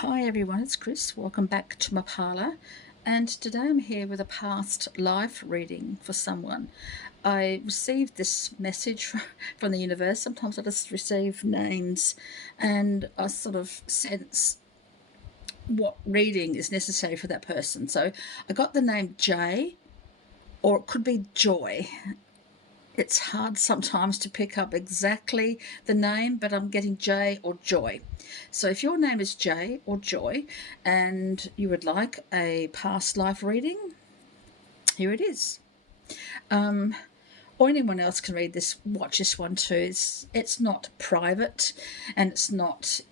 Hi everyone, it's Chris. Welcome back to my parlour, and today I'm here with a past life reading for someone. I received this message from the universe. Sometimes I just receive names and I sort of sense what reading is necessary for that person. So I got the name Jay, or it could be Joy. It's hard sometimes to pick up exactly the name, but I'm getting Jay or Joy. So if your name is Jay or Joy and you would like a past life reading, here it is. Or anyone else can read this, watch this one too. It's not private, and it's not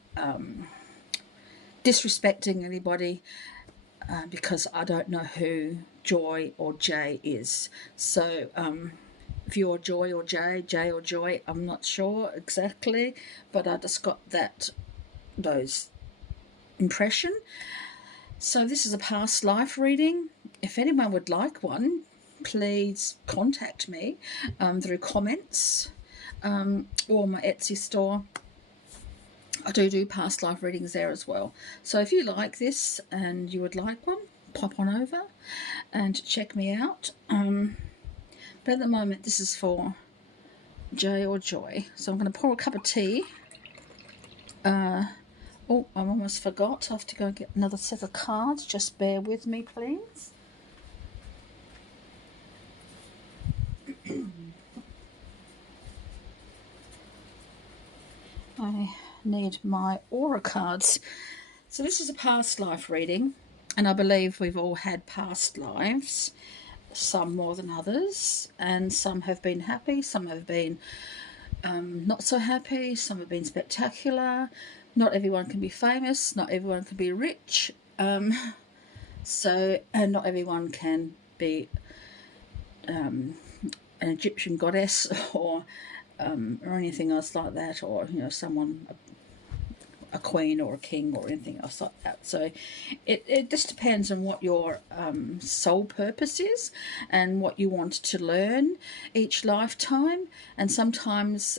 disrespecting anybody, because I don't know who Joy or Jay is. So if you're Joy or Jay or Joy, I'm not sure exactly, but I just got those impression. So this is a past life reading. If anyone would like one, please contact me through comments or my Etsy store. I do past life readings there as well. So if you like this and you would like one, pop on over and check me out. But at the moment, this is for Jay or Joy. So I'm going to pour a cup of tea. Oh, I almost forgot. I have to go and get another set of cards. Just bear with me, please. I need my aura cards. So this is a past life reading, and I believe we've all had past lives, some more than others, and some have been happy, some have been not so happy, some have been spectacular. Not everyone can be famous, not everyone can be rich, and not everyone can be an Egyptian goddess or anything else like that, or someone, a queen or a king or anything else like that. So it just depends on what your soul purpose is and what you want to learn each lifetime. And sometimes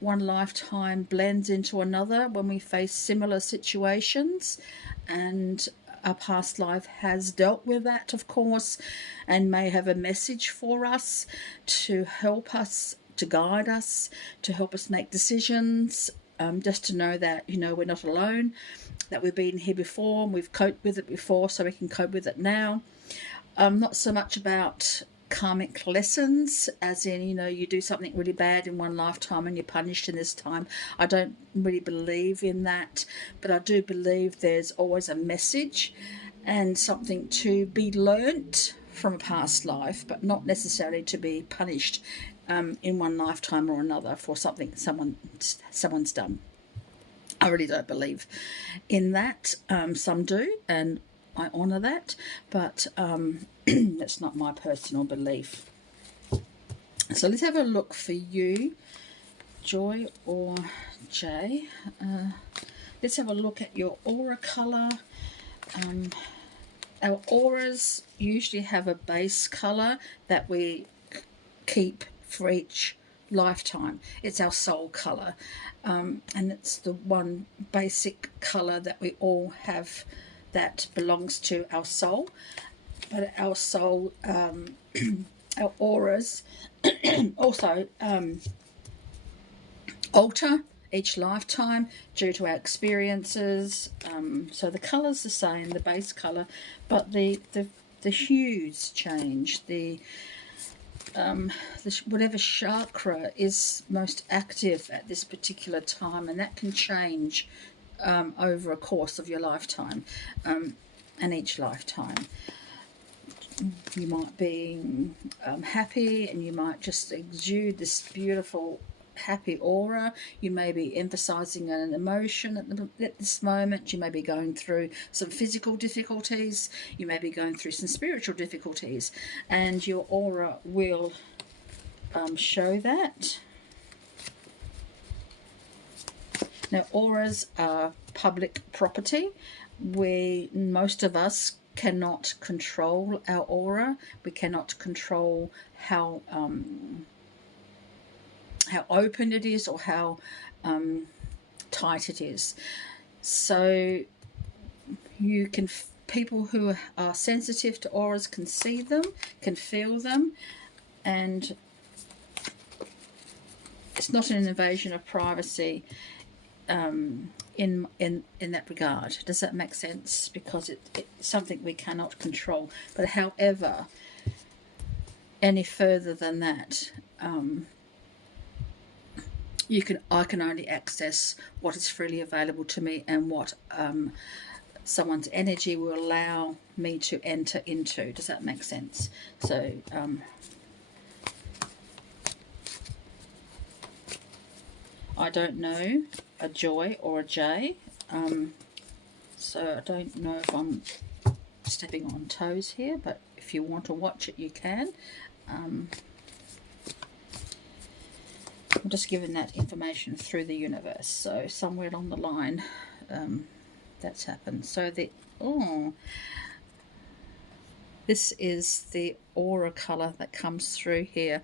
one lifetime blends into another when we face similar situations, and our past life has dealt with that, of course, and may have a message for us to help us, to guide us, to help us make decisions. Just to know that, we're not alone, that we've been here before and we've coped with it before, so we can cope with it now. Not so much about karmic lessons, as in, you do something really bad in one lifetime and you're punished in this time. I don't really believe in that, but I do believe there's always a message and something to be learnt from a past life, but not necessarily to be punished in one lifetime or another for something someone's done. I really don't believe in that. Some do, and I honour that, but that's not my personal belief. So let's have a look for you, Joy or Jay. Let's have a look at your aura colour. Our auras usually have a base colour that we keep for each lifetime. It's our soul colour, and it's the one basic colour that we all have that belongs to our soul. But our soul, our auras also alter each lifetime due to our experiences. So the colour's the same, the base colour, but the hues change. Whatever chakra is most active at this particular time, and that can change over a course of your lifetime, and each lifetime. You might be happy, and you might just exude this beautiful happy aura. You may be emphasizing an emotion at this moment. You may be going through some physical difficulties. You may be going through some spiritual difficulties, and your aura will show that. Now, auras are public property. Most of us cannot control our aura. We cannot control how open it is or how tight it is. So You can, people who are sensitive to auras can see them, can feel them, and it's not an invasion of privacy in that regard. Does that make sense? Because it's something we cannot control. But however, any further than that, I can only access what is freely available to me and what someone's energy will allow me to enter into. Does that make sense? So I don't know a Joy or a J, so I don't know if I'm stepping on toes here, but if you want to watch it, you can. I'm just giving that information through the universe, so somewhere along the line that's happened. So this is the aura color that comes through here.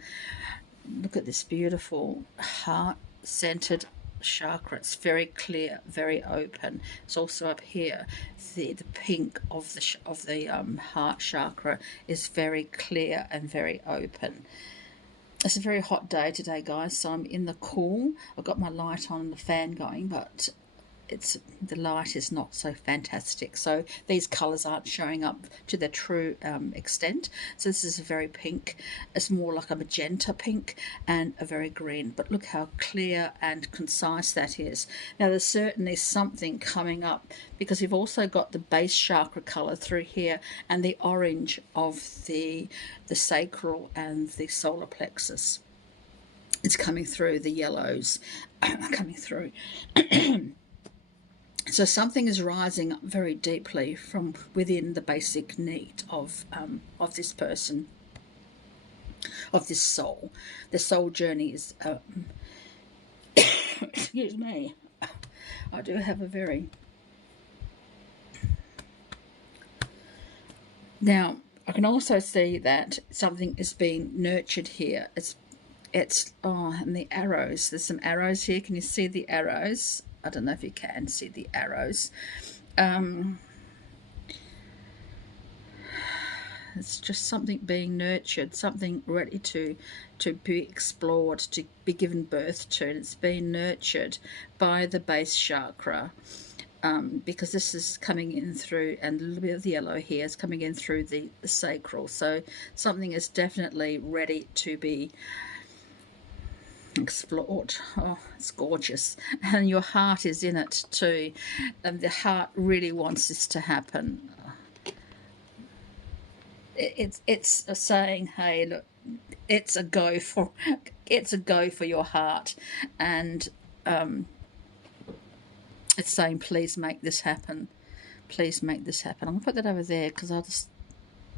Look at this beautiful heart-centered chakra. It's very clear, very open. It's also up here. The pink of the heart chakra is very clear and very open. It's a very hot day today, guys, so I'm in the cool. I've got my light on and the fan going, but the light is not so fantastic, so these colors aren't showing up to their true extent. So this is a very pink. It's more like a magenta pink and a very green, but look how clear and concise that is. Now there's certainly something coming up, because we've also got the base chakra color through here and the orange of the sacral and the solar plexus. It's coming through, the yellows coming through. So something is rising up very deeply from within the basic need of this person, of this soul. The soul journey is, excuse me, I do have a very... Now, I can also see that something is being nurtured here. It's and the arrows. There's some arrows here. Can you see the arrows? I don't know if you can see the arrows. It's just something being nurtured, something ready to be explored, to be given birth to. And it's being nurtured by the base chakra, because this is coming in through, and a little bit of the yellow here is coming in through the sacral. So something is definitely ready to be explored. Oh, it's gorgeous, and your heart is in it too, and the heart really wants this to happen. It's a saying, hey, look, it's a go for your heart, and it's saying, please make this happen, please make this happen. I'm gonna put that over there because I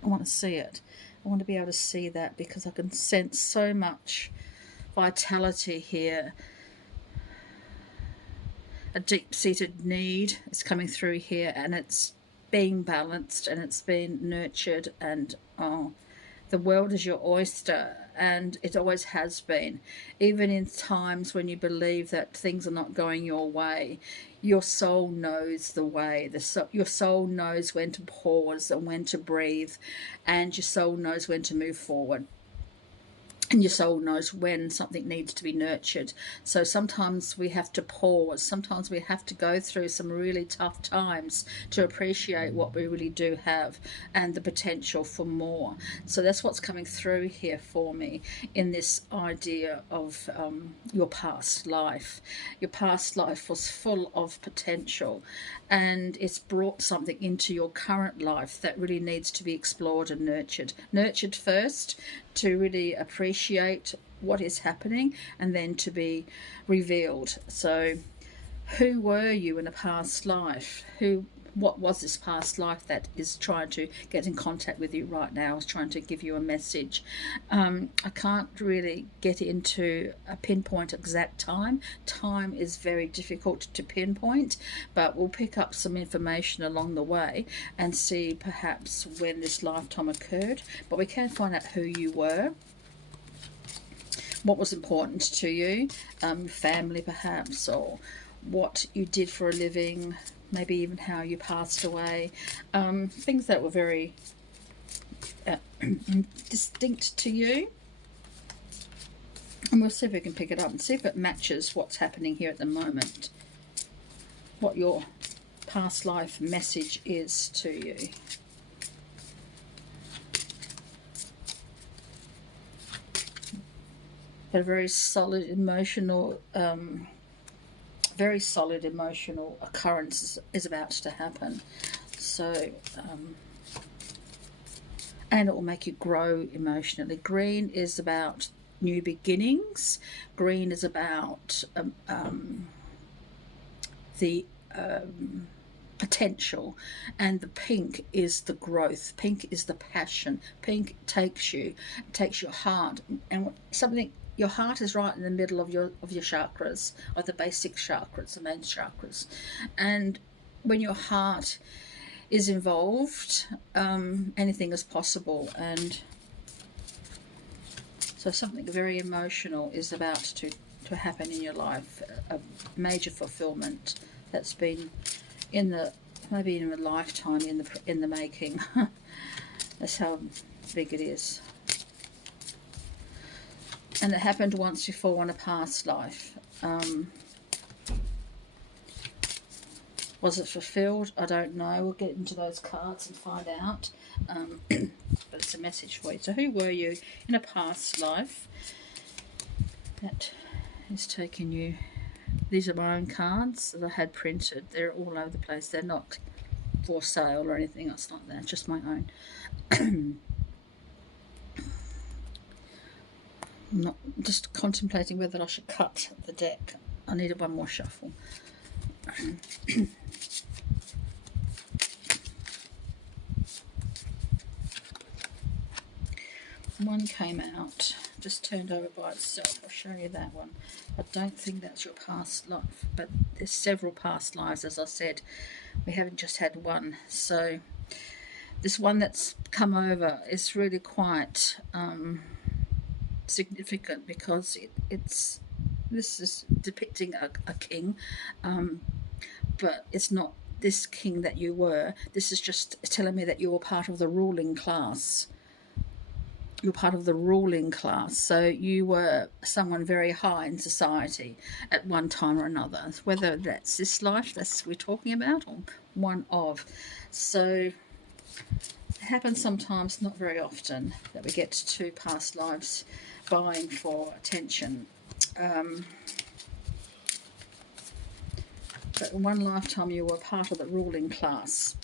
want to see it. I want to be able to see that, because I can sense so much vitality here. A deep-seated need is coming through here, and it's being balanced and it's being nurtured, and the world is your oyster, and it always has been. Even in times when you believe that things are not going your way, your soul knows the way. Your soul knows when to pause and when to breathe, and your soul knows when to move forward. And your soul knows when something needs to be nurtured. So sometimes we have to pause. Sometimes we have to go through some really tough times to appreciate what we really do have and the potential for more. So that's what's coming through here for me in this idea of your past life. Your past life was full of potential, and it's brought something into your current life that really needs to be explored and nurtured. Nurtured first, to really appreciate what is happening, and then to be revealed. So who were you in a past life? What was this past life that is trying to get in contact with you right now, is trying to give you a message? I can't really get into a pinpoint exact time. Time is very difficult to pinpoint, but we'll pick up some information along the way and see perhaps when this lifetime occurred. But we can find out who you were, what was important to you, family perhaps, or what you did for a living, maybe even how you passed away, things that were very distinct to you. And we'll see if we can pick it up and see if it matches what's happening here at the moment, what your past life message is to you. But a very solid emotional occurrence is about to happen. So and it will make you grow emotionally. Green is about new beginnings. Green is about the potential, and the pink is the growth. Pink is the passion. Pink takes your heart, and something. Your heart is right in the middle of your chakras, of the basic chakras, the main chakras, and when your heart is involved, anything is possible. And so something very emotional is about to happen in your life, a major fulfillment that's been maybe in a lifetime in the making. That's how big it is. And it happened once before in a past life. Was it fulfilled? I don't know. We'll get into those cards and find out. But it's a message for you. So who were you in a past life that is taking you? These are my own cards that I had printed. They're all over the place. They're not for sale or anything else like that. Just my own. I'm not just contemplating whether I should cut the deck. I needed one more shuffle. One came out, just turned over by itself. I'll show you that one. I don't think that's your past life, but there's several past lives, as I said. We haven't just had one. So this one that's come over is really quite significant, because this is depicting a king, but it's not this king that you were. This is just telling me that you were part of the ruling class. You're part of the ruling class, so you were someone very high in society at one time or another, whether that's this life that we're talking about or one of. So it happens sometimes, not very often, that we get two past lives vying for attention. But in one lifetime you were part of the ruling class.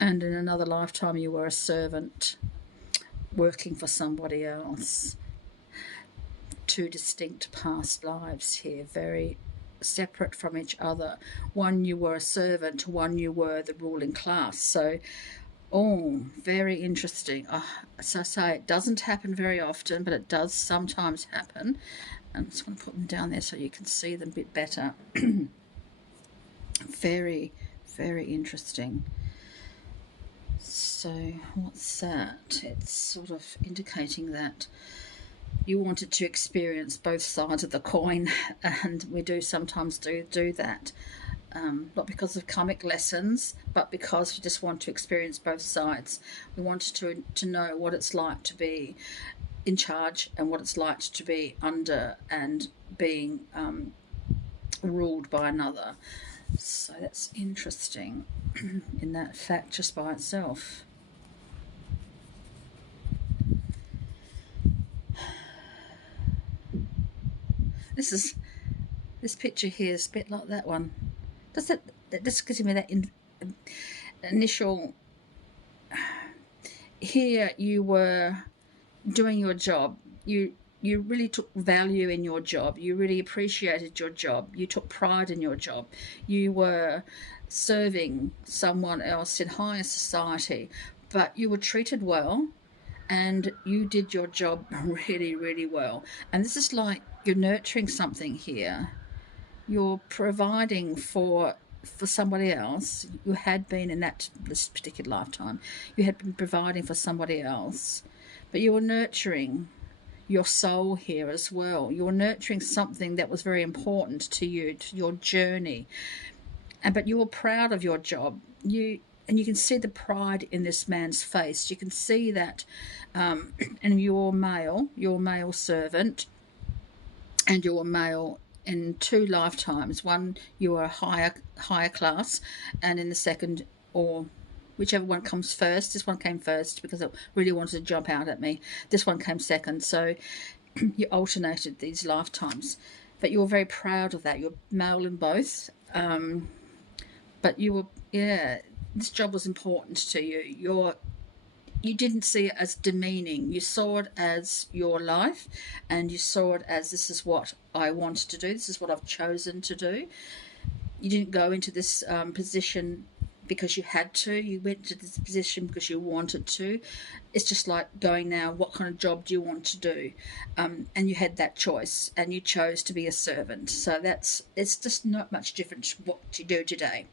And in another lifetime you were a servant working for somebody else. Two distinct past lives here, very separate from each other. One you were a servant, one you were the ruling class. So, very interesting. So I say it doesn't happen very often, but it does sometimes happen. I'm just going to put them down there so you can see them a bit better. Very, very interesting. So what's that? It's sort of indicating that you wanted to experience both sides of the coin, and we do sometimes do that. Not because of karmic lessons, but because we just want to experience both sides. We wanted to know what it's like to be in charge and what it's like to be under and being ruled by another. So that's interesting in that fact just by itself. This picture here is a bit like that one. Does that just gives me that initial? Here you were doing your job. You really took value in your job. You really appreciated your job. You took pride in your job. You were serving someone else in higher society, but you were treated well and you did your job really, really well. And this is like you're nurturing something here. You're providing for somebody else. You had been in this particular lifetime. You had been providing for somebody else, but you were nurturing. your soul here as well. You're nurturing something that was very important to you, to your journey, but you were proud of your job. You can see the pride in this man's face. You can see that, and your male servant, and your male in two lifetimes. One, you were a higher class, and in the second, or whichever one comes first. This one came first because it really wanted to jump out at me. This one came second, so you alternated these lifetimes. But you were very proud of that. You're male in both, but you were, yeah, this job was important to you. You didn't see it as demeaning. You saw it as your life, and you saw it as, this is what I want to do. This is what I've chosen to do. You didn't go into this position because you had to. You went to this position because you wanted to. It's just like going now, what kind of job do you want to do? And you had that choice, and you chose to be a servant. So it's just not much different to what you do today.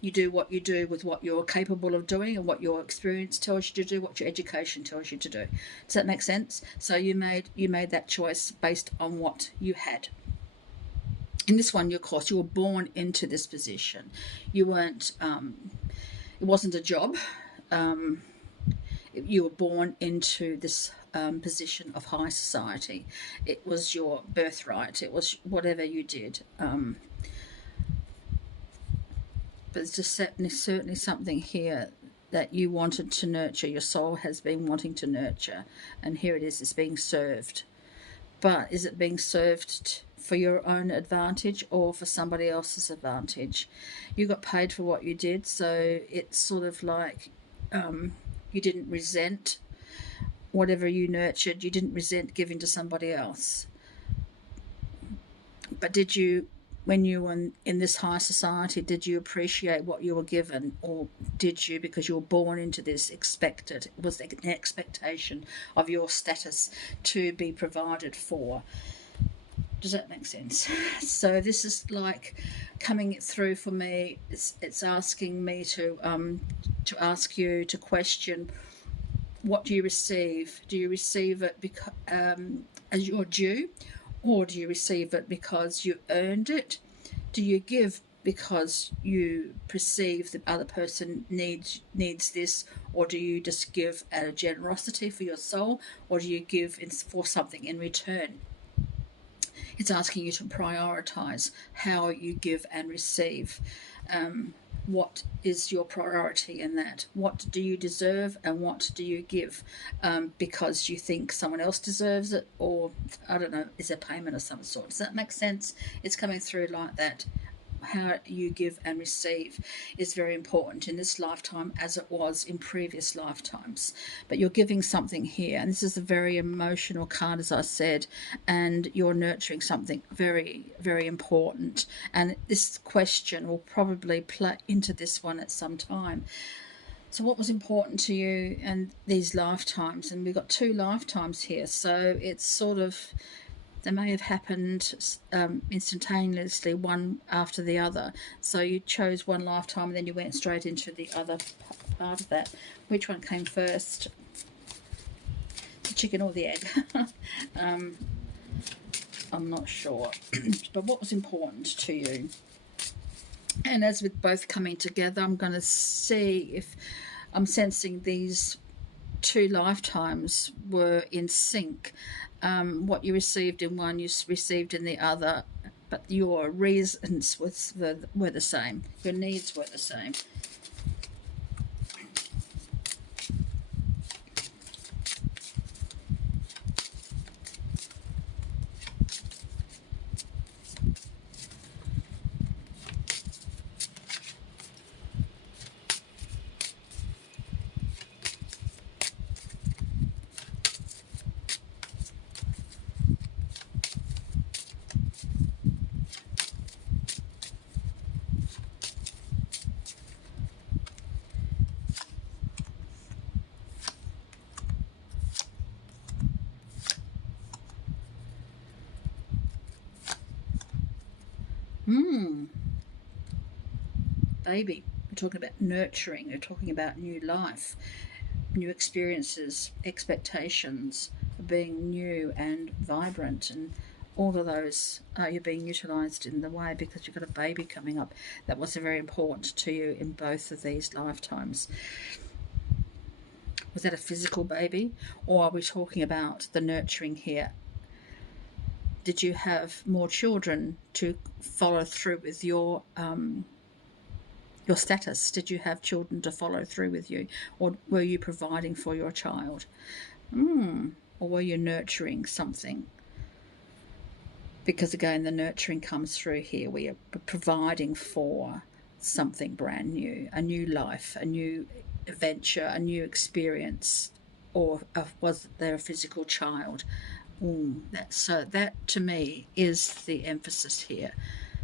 You do what you do with what you're capable of doing, and what your experience tells you to do, what your education tells you to do. Does that make sense? So you made that choice based on what you had. In this one, of course, you were born into this position. You weren't, it wasn't a job. You were born into this position of high society. It was your birthright. It was whatever you did. But there's just certainly something here that you wanted to nurture. Your soul has been wanting to nurture. And here it is, it's being served. But is it being served for your own advantage or for somebody else's advantage? You got paid for what you did, so it's sort of like you didn't resent whatever you nurtured. You didn't resent giving to somebody else. But did you, when you were in this high society, did you appreciate what you were given, or did you, because you were born into this, expected, was an expectation of your status to be provided for? Does that make sense? So this is like coming through for me. It's asking me to ask you to question, what do you receive? Do you receive it because as your due, or do you receive it because you earned it? Do you give because you perceive the other person needs this, or do you just give out of generosity for your soul, or do you give for something in return? It's asking you to prioritize how you give and receive. What is your priority in that? What do you deserve, and what do you give because you think someone else deserves it, or I don't know, is a payment of some sort? Does that make sense? It's coming through like that. How you give and receive is very important in this lifetime, as it was in previous lifetimes. But you're giving something here, and this is a very emotional card, as I said, and you're nurturing something very, very important. And this question will probably play into this one at some time. So what was important to you in these lifetimes? And we've got two lifetimes here, so it's sort of, they may have happened instantaneously, one after the other. So you chose one lifetime and then you went straight into the other part of that. Which one came first? The chicken or the egg? I'm not sure. But what was important to you? And as with both coming together, I'm going to see if I'm sensing these two lifetimes were in sync. What you received in one, you received in the other, but your reasons were the same. Your needs were the same. Baby, we're talking about nurturing, we're talking about new life, new experiences, expectations, being new and vibrant, and all of those you're being utilised in the way because you've got a baby coming up that was very important to you in both of these lifetimes. Was that a physical baby, or are we talking about the nurturing here? Did you have more children to follow through with your status? Did you have children to follow through with you, or were you providing for your child? Or were you nurturing something? Because again, the nurturing comes through here. We are providing for something brand new, a new life, a new adventure, a new experience. Or was there a physical child? So that to me is the emphasis here,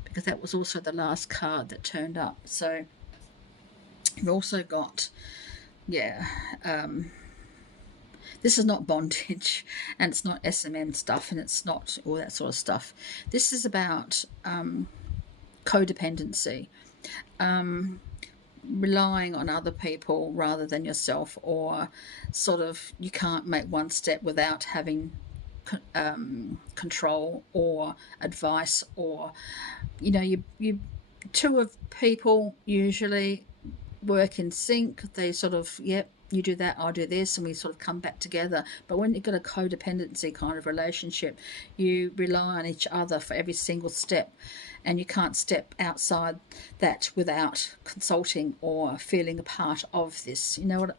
because that was also the last card that turned up. So you've also got, this is not bondage, and it's not SMN stuff, and it's not all that sort of stuff. This is about codependency, relying on other people rather than yourself, or sort of you can't make one step without having control or advice, or you two of people usually work in sync. They sort of, yep, you do that, I'll do this, and we sort of come back together. But when you've got a codependency kind of relationship, you rely on each other for every single step, and you can't step outside that without consulting or feeling a part of this. You know what?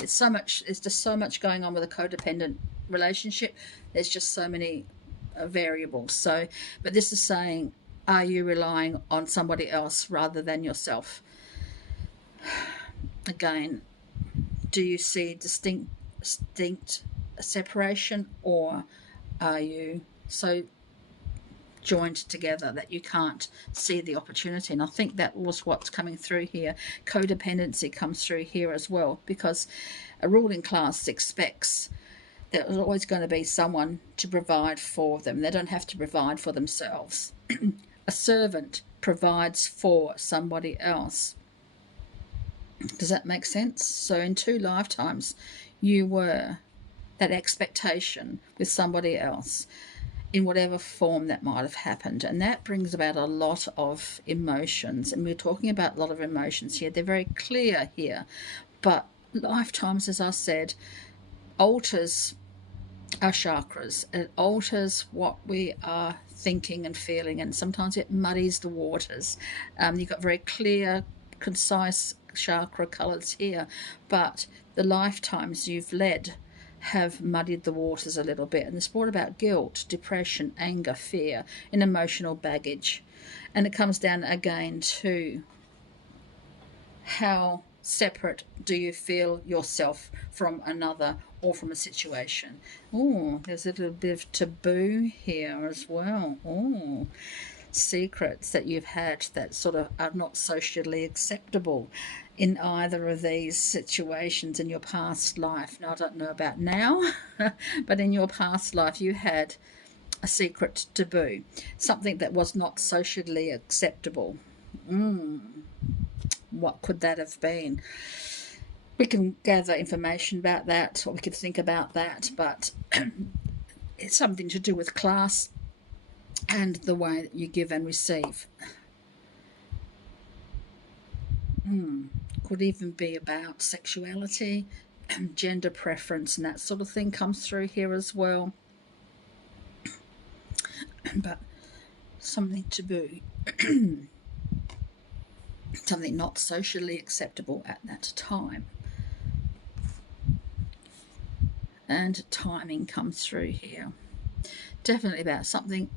It's so much. It's just so much going on with a codependent relationship. There's just so many variables. So, but this is saying, are you relying on somebody else rather than yourself? Again, do you see distinct separation, or are you so joined together that you can't see the opportunity? And I think that was what's coming through here. Codependency comes through here as well, because a ruling class expects there's always going to be someone to provide for them. They don't have to provide for themselves. A servant provides for somebody else. Does that make sense? So in 2 lifetimes, you were that expectation with somebody else in whatever form that might have happened. And that brings about a lot of emotions. And we're talking about a lot of emotions here. They're very clear here. But lifetimes, as I said, alters our chakras. It alters what we are thinking and feeling. And sometimes it muddies the waters. You've got very clear, concise chakra colours here, but the lifetimes you've led have muddied the waters a little bit, and it's brought about guilt, depression, anger, fear, and emotional baggage. And it comes down again to how separate do you feel yourself from another or from a situation. Oh, there's a little bit of taboo here as well. Oh, secrets that you've had that sort of are not socially acceptable in either of these situations in your past life. Now, I don't know about now, but in your past life you had a secret taboo, something that was not socially acceptable. What could that have been? We can gather information about that, or we could think about that, but it's something to do with class and the way that you give and receive. Could even be about sexuality, gender preference, and that sort of thing comes through here as well. But something taboo, something not socially acceptable at that time. And timing comes through here. Definitely about something,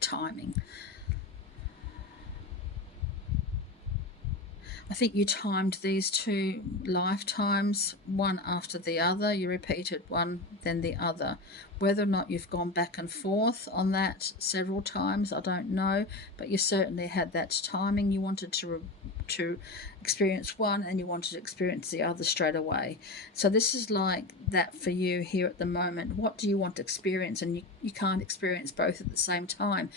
timing. I think you timed these 2 lifetimes, one after the other. You repeated one, then the other. Whether or not you've gone back and forth on that several times, I don't know. But you certainly had that timing. You wanted to experience one, and you wanted to experience the other straight away. So this is like that for you here at the moment. What do you want to experience? And you can't experience both at the same time.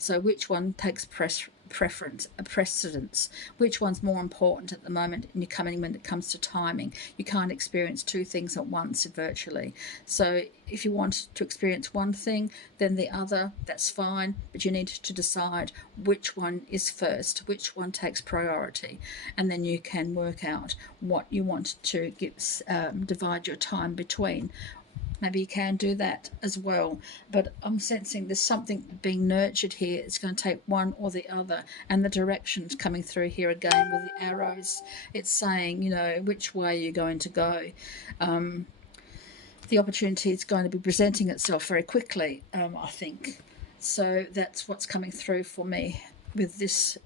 So which one takes precedence? Which one's more important at the moment in your coming when it comes to timing? You can't experience two things at once virtually. So if you want to experience one thing, then the other, that's fine, but you need to decide which one is first, which one takes priority, and then you can work out what you want to divide your time between. Maybe you can do that as well, but I'm sensing there's something being nurtured here. It's going to take one or the other, and the directions coming through here again with the arrows, it's saying, you know, which way you're going to go. The opportunity is going to be presenting itself very quickly, I think. So that's what's coming through for me with this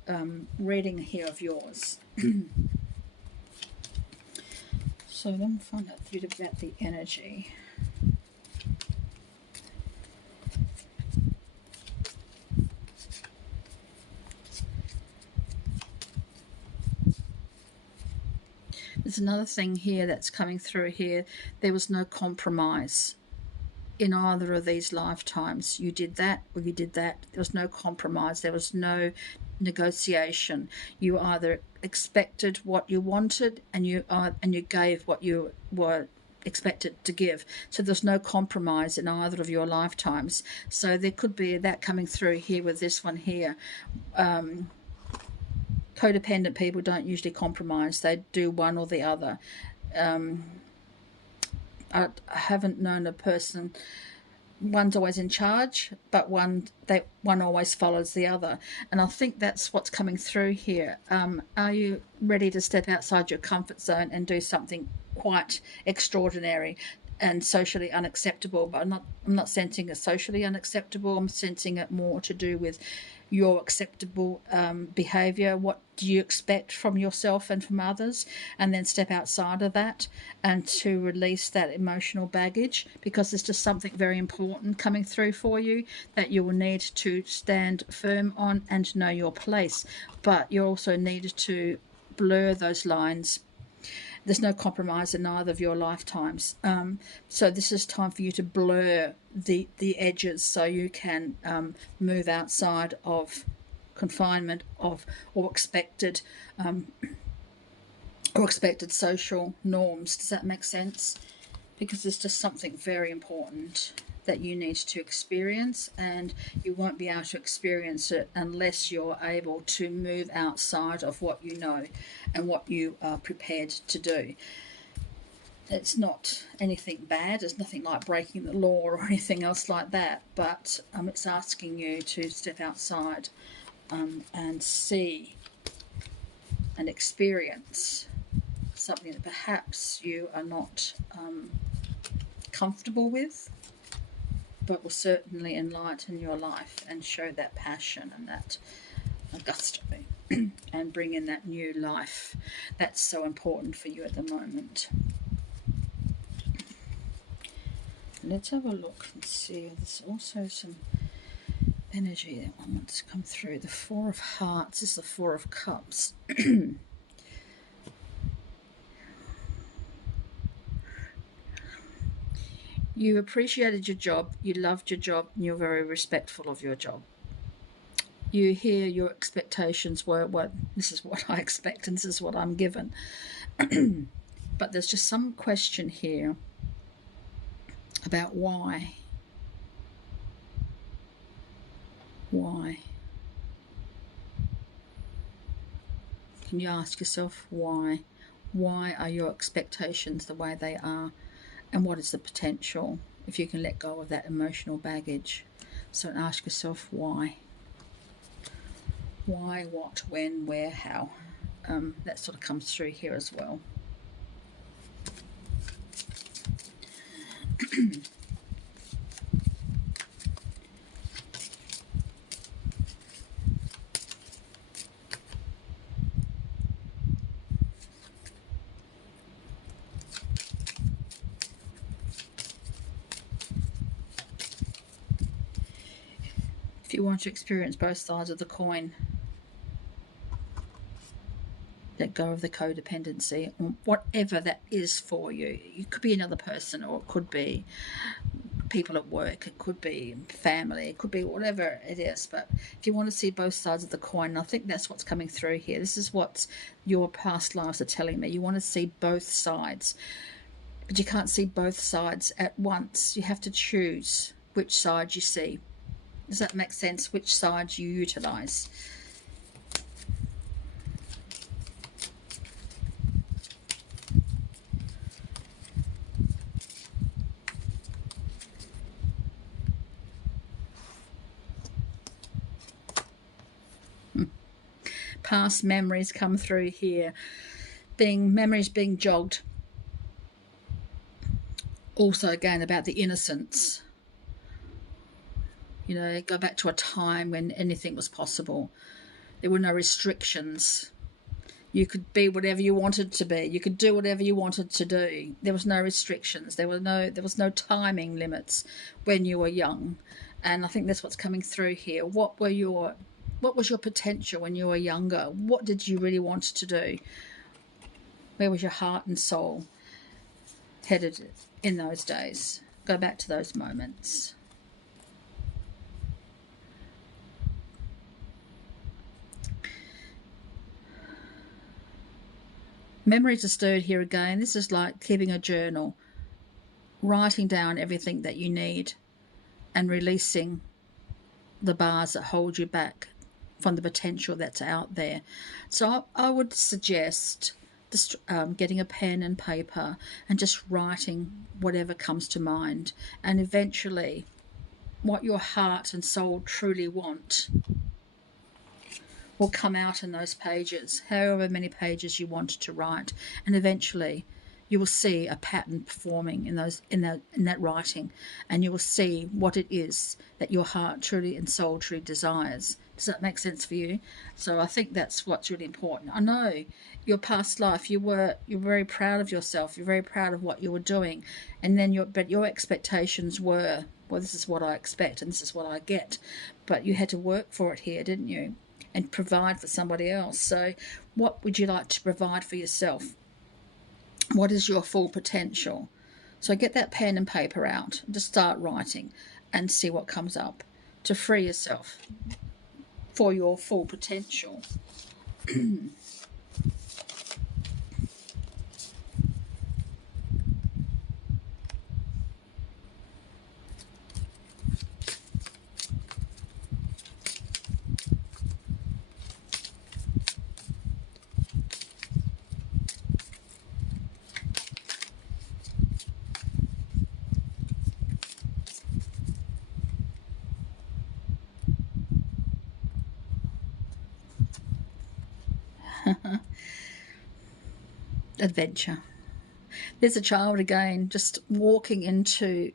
reading here of yours. So let me find out a bit about the energy. There's another thing here that's coming through here. There was no compromise in either of these lifetimes. You did that or you did that. There was no compromise. There was no negotiation. You either expected what you wanted and you gave what you were expected to give. So there's no compromise in either of your lifetimes. So there could be that coming through here with this one here. Codependent people don't usually compromise. They do one or the other. I haven't known a person, one's always in charge, but one always follows the other. And I think that's what's coming through here. Are you ready to step outside your comfort zone and do something quite extraordinary and socially unacceptable? But I'm not sensing it socially unacceptable. I'm sensing it more to do with your acceptable behavior. What do you expect from yourself and from others? And then step outside of that and to release that emotional baggage, because there's just something very important coming through for you that you will need to stand firm on and know your place. But you also need to blur those lines. There's no compromise in either of your lifetimes. So this is time for you to blur the edges so you can move outside of confinement or expected social norms. Does that make sense? Because there's just something very important that you need to experience, and you won't be able to experience it unless you're able to move outside of what you know and what you are prepared to do. It's not anything bad. It's nothing like breaking the law or anything else like that, but it's asking you to step outside and see and experience something that perhaps you are not comfortable with, but will certainly enlighten your life and show that passion and that gusto and bring in that new life that's so important for you at the moment. Let's have a look and see. There's also some energy that I want to come through. The Four of Hearts is the Four of Cups. You appreciated your job, you loved your job, and you're very respectful of your job. You hear your expectations were, this is what I expect and this is what I'm given. But there's just some question here about why. Why? Can you ask yourself why? Why are your expectations the way they are? And what is the potential if you can let go of that emotional baggage? So ask yourself why. Why, what, when, where, how. That sort of comes through here as well. If you want to experience both sides of the coin, let go of the codependency, whatever that is for you. It could be another person, or it could be people at work, it could be family, it could be whatever it is. But if you want to see both sides of the coin, I think that's what's coming through here. This is what your past lives are telling me. You want to see both sides, but you can't see both sides at once. You have to choose which side you see. Does that make sense? Which side you utilize? Past memories come through here, memories being jogged. Also, again, about the innocence. You know, go back to a time when anything was possible. There were no restrictions. You could be whatever you wanted to be. You could do whatever you wanted to do. There was no restrictions. There was no timing limits when you were young. And I think that's what's coming through here. What was your potential when you were younger? What did you really want to do? Where was your heart and soul headed in those days? Go back to those moments. Memories are stirred here again. This is like keeping a journal, writing down everything that you need and releasing the bars that hold you back from the potential that's out there. So I would suggest just getting a pen and paper and just writing whatever comes to mind, and eventually what your heart and soul truly want will come out in those pages, however many pages you want to write, and eventually you will see a pattern forming in that writing, and you will see what it is that your heart truly and soul truly desires. Does that make sense for you? So I think that's what's really important. I know your past life, you're very proud of yourself, you're very proud of what you were doing, and then your expectations were, well, this is what I expect and this is what I get, but you had to work for it here, didn't you? And provide for somebody else. So what would you like to provide for yourself? What is your full potential? So get that pen and paper out and just start writing and see what comes up to free yourself for your full potential. Adventure. There's a child again just walking into,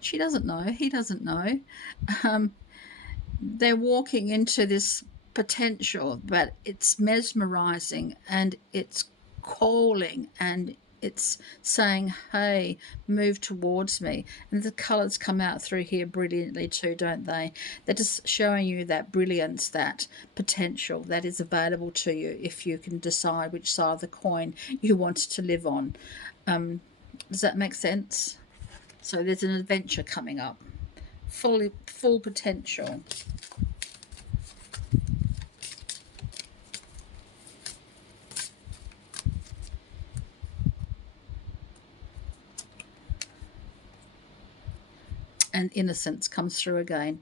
she doesn't know, he doesn't know, they're walking into this potential, but it's mesmerizing and it's calling and it's saying, hey, move towards me. And the colours come out through here brilliantly too, don't they? They're just showing you that brilliance, that potential that is available to you if you can decide which side of the coin you want to live on. Does that make sense? So there's an adventure coming up. Full potential. And innocence comes through again.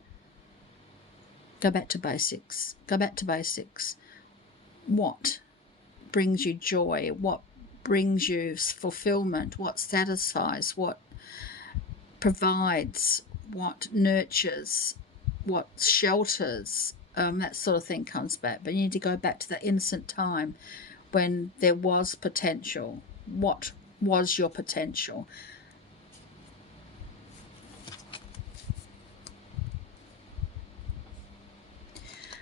Go back to basics. Go back to basics. What brings you joy? What brings you fulfillment? What satisfies? What provides? What nurtures? What shelters? That sort of thing comes back. But you need to go back to that innocent time when there was potential. What was your potential?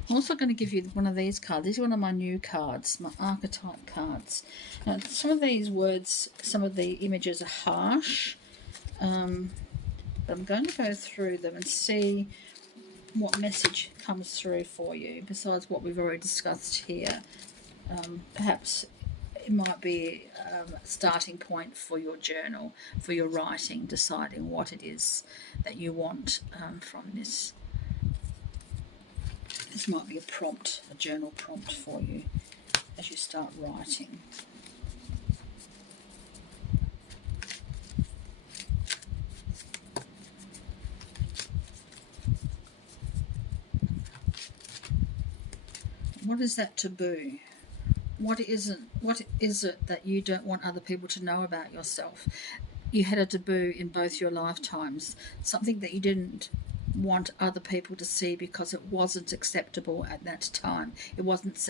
I'm also going to give you one of these cards. These are one of my new cards, my archetype cards. Now, some of these words, some of the images are harsh, but I'm going to go through them and see what message comes through for you, besides what we've already discussed here. Perhaps it might be a starting point for your journal, for your writing, deciding what it is that you want from this. This might be a prompt, a journal prompt for you as you start writing. What is that taboo? What is it that you don't want other people to know about yourself? You had a taboo in both your lifetimes, something that you didn't want other people to see because it wasn't acceptable at that time. It wasn't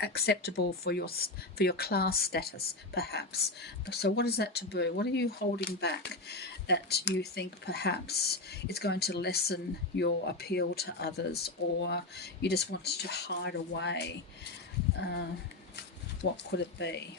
acceptable for your class status, perhaps. So what is that taboo? What are you holding back that you think perhaps is going to lessen your appeal to others, or you just want to hide away? What could it be?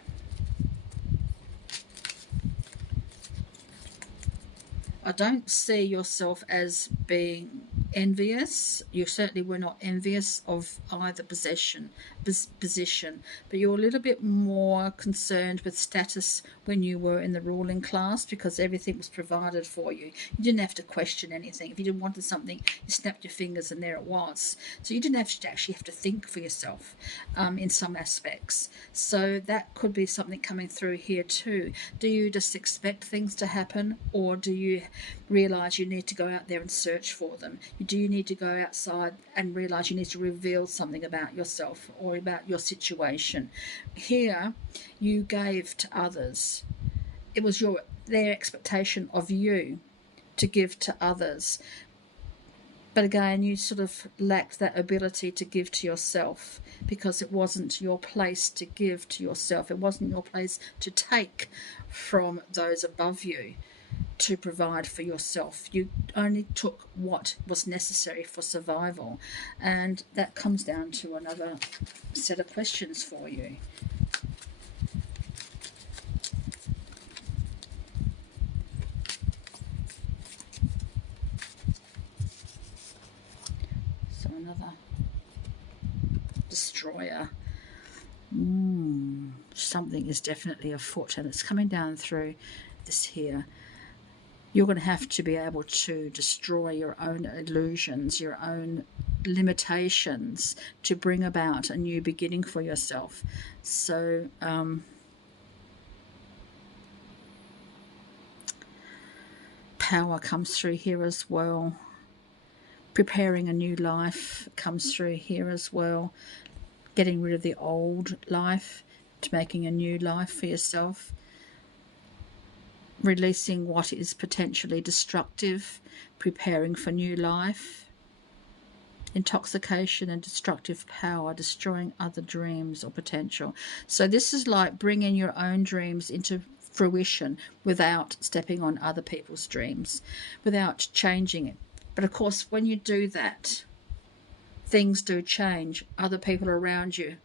I don't see yourself as being envious. You certainly were not envious of either position, but you're a little bit more concerned with status when you were in the ruling class, because everything was provided for you. You didn't have to question anything. If you didn't want something, you snapped your fingers and there it was. So you didn't actually have to think for yourself in some aspects. So that could be something coming through here too. Do you just expect things to happen, or do you realize you need to go out there and search for them? Do you need to go outside and realize you need to reveal something about yourself or about your situation? Here you gave to others. It was their expectation of you to give to others, but again you sort of lacked that ability to give to yourself, because it wasn't your place to give to yourself. It wasn't your place to take from those above you to provide for yourself. You only took what was necessary for survival, and that comes down to another set of questions for you. So another destroyer. Something is definitely afoot, and it's coming down through this here. You're going to have to be able to destroy your own illusions, your own limitations, to bring about a new beginning for yourself. So power comes through here as well. Preparing a new life comes through here as well. Getting rid of the old life to making a new life for yourself. Releasing what is potentially destructive, preparing for new life. Intoxication and destructive power, destroying other dreams or potential. So this is like bringing your own dreams into fruition without stepping on other people's dreams, without changing it. But of course, when you do that, things do change. Other people around you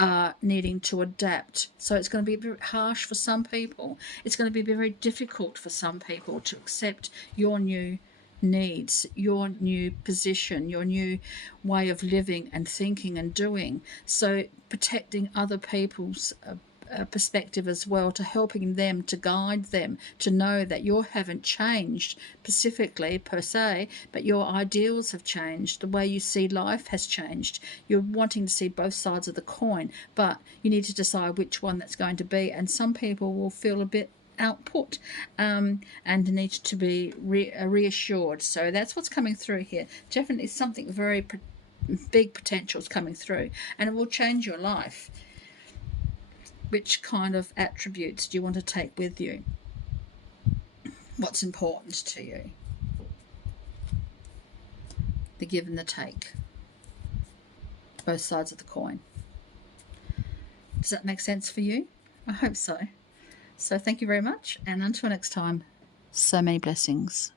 are needing to adapt. So it's going to be a bit harsh for some people. It's going to be very difficult for some people to accept your new needs, your new position, your new way of living and thinking and doing. So protecting other people's perspective as well, to helping them, to guide them, to know that you haven't changed specifically per se, but your ideals have changed. The way you see life has changed. You're wanting to see both sides of the coin, but you need to decide which one that's going to be. And some people will feel a bit output and need to be reassured. So that's what's coming through here. Definitely something very big potential is coming through, and it will change your life. Which kind of attributes do you want to take with you? What's important to you? The give and the take. Both sides of the coin. Does that make sense for you? I hope so. So thank you very much, and until next time, so many blessings.